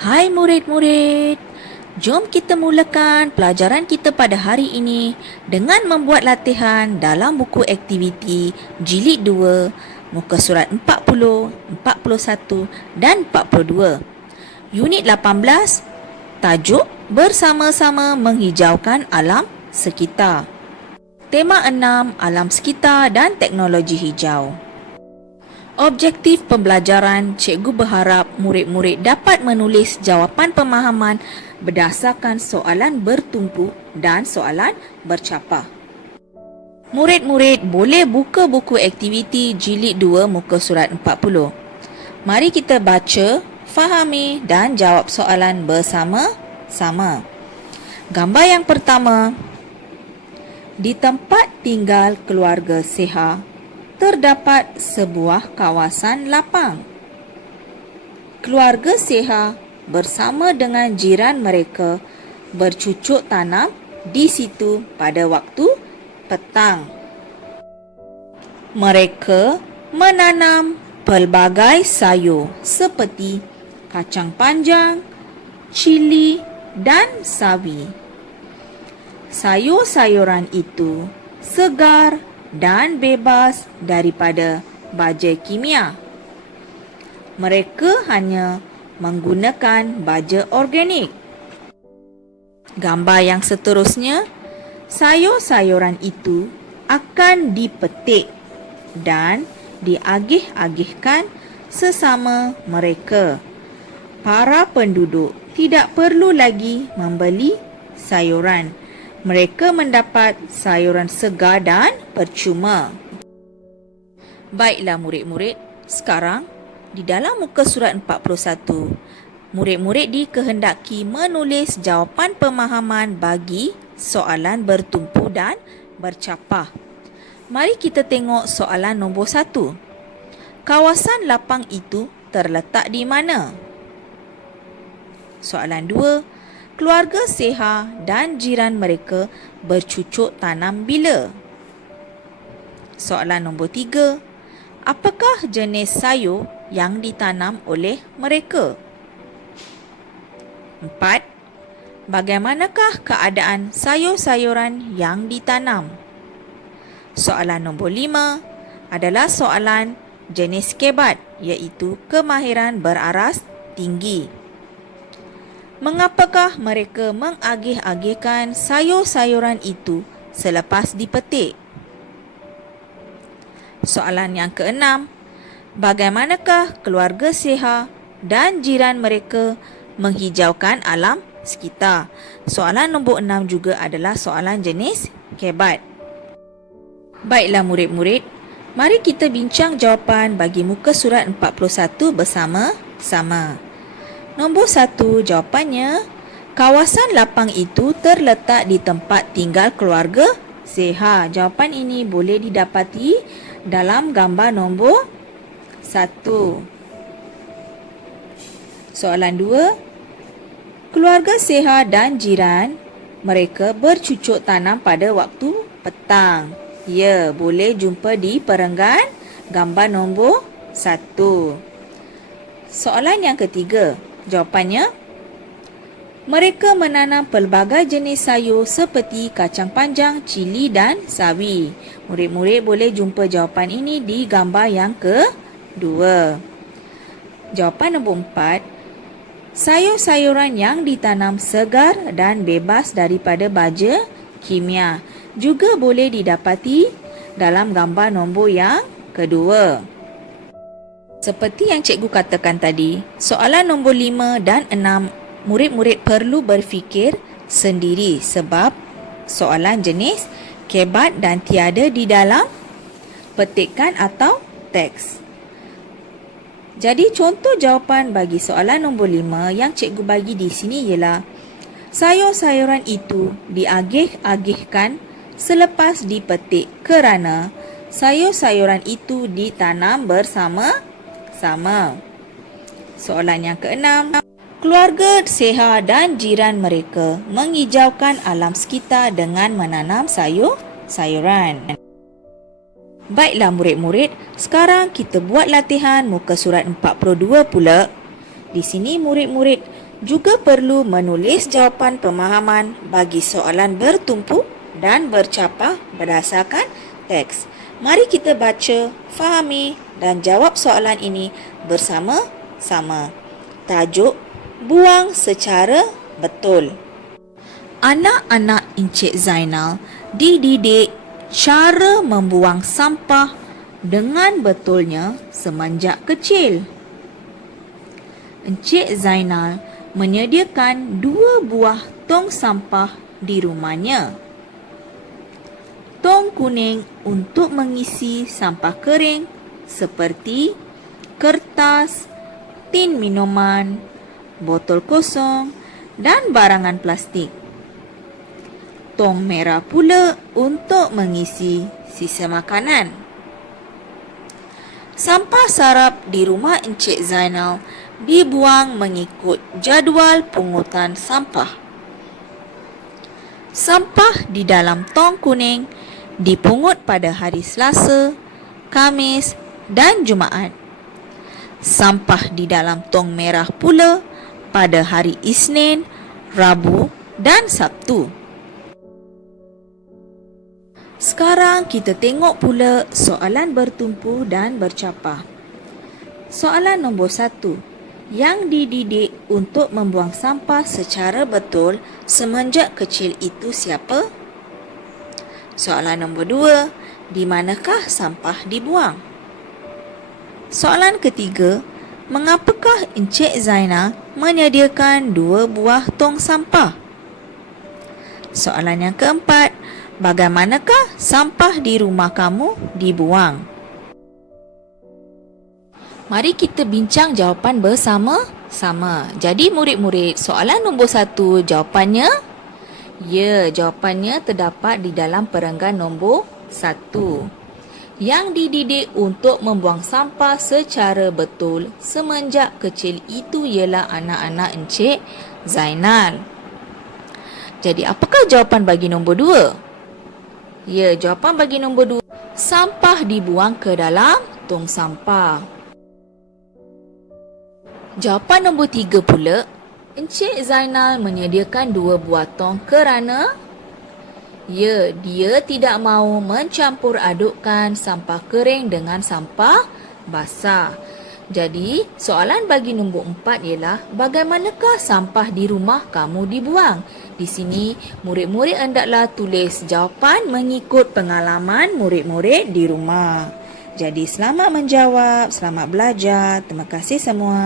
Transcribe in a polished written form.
Hai murid-murid, jom kita mulakan pelajaran kita pada hari ini dengan membuat latihan dalam buku aktiviti Jilid 2, muka surat 40, 41 dan 42. Unit 18, tajuk Bersama-sama Menghijaukan Alam Sekitar. Tema 6, Alam Sekitar dan Teknologi Hijau. Objektif pembelajaran, cikgu berharap murid-murid dapat menulis jawapan pemahaman berdasarkan soalan bertumpu dan soalan bercapah. Murid-murid boleh buka buku aktiviti Jilid 2 muka surat 40. Mari kita baca, fahami dan jawab soalan bersama-sama. Gambar yang pertama. Di tempat tinggal keluarga Seha, terdapat sebuah kawasan lapang. Keluarga Seha bersama dengan jiran mereka bercucuk tanam di situ pada waktu petang. Mereka menanam pelbagai sayur seperti kacang panjang, cili dan sawi. Sayur-sayuran itu segar dan bebas daripada baja kimia. Mereka hanya menggunakan baja organik. Gambar yang seterusnya, sayur-sayuran itu akan dipetik dan diagih-agihkan sesama mereka. Para penduduk tidak perlu lagi membeli sayuran. Mereka mendapat sayuran segar dan percuma. Baiklah murid-murid, sekarang di dalam muka surat 41, murid-murid dikehendaki menulis jawapan pemahaman bagi soalan bertumpu dan bercapah. Mari kita tengok soalan nombor 1. Kawasan lapang itu terletak di mana? Soalan 2. Keluarga Seha dan jiran mereka bercucuk tanam bila? Soalan nombor 3. Apakah jenis sayur yang ditanam oleh mereka? 4. Bagaimanakah keadaan sayur-sayuran yang ditanam? Soalan nombor 5 adalah soalan jenis kebat, iaitu kemahiran beraras tinggi. Mengapakah mereka mengagih-agihkan sayur-sayuran itu selepas dipetik? Soalan yang keenam, bagaimanakah keluarga Seha dan jiran mereka menghijaukan alam sekitar? Soalan nombor 6 juga adalah soalan jenis kebat. Baiklah murid-murid, mari kita bincang jawapan bagi muka surat 41 bersama-sama. Nombor 1, jawapannya, kawasan lapang itu terletak di tempat tinggal keluarga Seha. Jawapan ini boleh didapati dalam gambar nombor 1. Soalan 2, keluarga Seha dan jiran mereka bercucuk tanam pada waktu petang. Ya, boleh jumpa di perenggan gambar nombor 1. Soalan yang ketiga, jawapannya, mereka menanam pelbagai jenis sayur seperti kacang panjang, cili dan sawi. Murid-murid boleh jumpa jawapan ini di gambar yang kedua. Jawapan nombor 4, sayur-sayuran yang ditanam segar dan bebas daripada baja kimia juga boleh didapati dalam gambar nombor yang kedua. Seperti yang cikgu katakan tadi, soalan nombor 5 dan 6, murid-murid perlu berfikir sendiri sebab soalan jenis kebat dan tiada di dalam petikan atau teks. Jadi contoh jawapan bagi soalan nombor 5 yang cikgu bagi di sini ialah, sayur-sayuran itu diagih-agihkan selepas dipetik kerana sayur-sayuran itu ditanam bersama-sama. Soalan yang keenam, keluarga Seha dan jiran mereka menghijaukan alam sekitar dengan menanam sayur-sayuran. Baiklah murid-murid, sekarang kita buat latihan muka surat 42 pula. Di sini murid-murid juga perlu menulis jawapan pemahaman bagi soalan bertumpu dan bercapah berdasarkan teks. Mari kita baca, fahami dan jawab soalan ini bersama-sama. Tajuk, buang secara betul. Anak-anak Encik Zainal dididik cara membuang sampah dengan betulnya semenjak kecil. Encik Zainal menyediakan 2 buah tong sampah di rumahnya. Tong kuning untuk mengisi sampah kering seperti kertas, tin minuman, botol kosong dan barangan plastik. Tong merah pula untuk mengisi sisa makanan. Sampah sarap di rumah Encik Zainal dibuang mengikut jadual pungutan sampah. Sampah di dalam tong kuning dipungut pada hari Selasa, Khamis dan Jumaat. Sampah di dalam tong merah pula pada hari Isnin, Rabu dan Sabtu. Sekarang kita tengok pula soalan bertumpu dan bercapah. Soalan nombor 1. Yang dididik untuk membuang sampah secara betul semenjak kecil itu siapa? Soalan nombor 2. Di manakah sampah dibuang? Soalan ketiga. Mengapakah Encik Zainal menyediakan 2 buah tong sampah? Soalan yang keempat. Bagaimanakah sampah di rumah kamu dibuang? Mari kita bincang jawapan bersama-sama. Jadi murid-murid, soalan nombor 1 jawapannya? Ya, jawapannya terdapat di dalam perenggan nombor 1. Yang dididik untuk membuang sampah secara betul semenjak kecil itu ialah anak-anak Encik Zainal. Jadi, apakah jawapan bagi nombor 2? Ya, jawapan bagi nombor 2. Sampah dibuang ke dalam tong sampah. Jawapan nombor 3 pula. Encik Zainal menyediakan 2 buah tong kerana ya, dia tidak mahu mencampur adukkan sampah kering dengan sampah basah. Jadi, soalan bagi nombor 4 ialah bagaimanakah sampah di rumah kamu dibuang? Di sini, murid-murid hendaklah tulis jawapan mengikut pengalaman murid-murid di rumah. Jadi, selamat menjawab, selamat belajar. Terima kasih semua.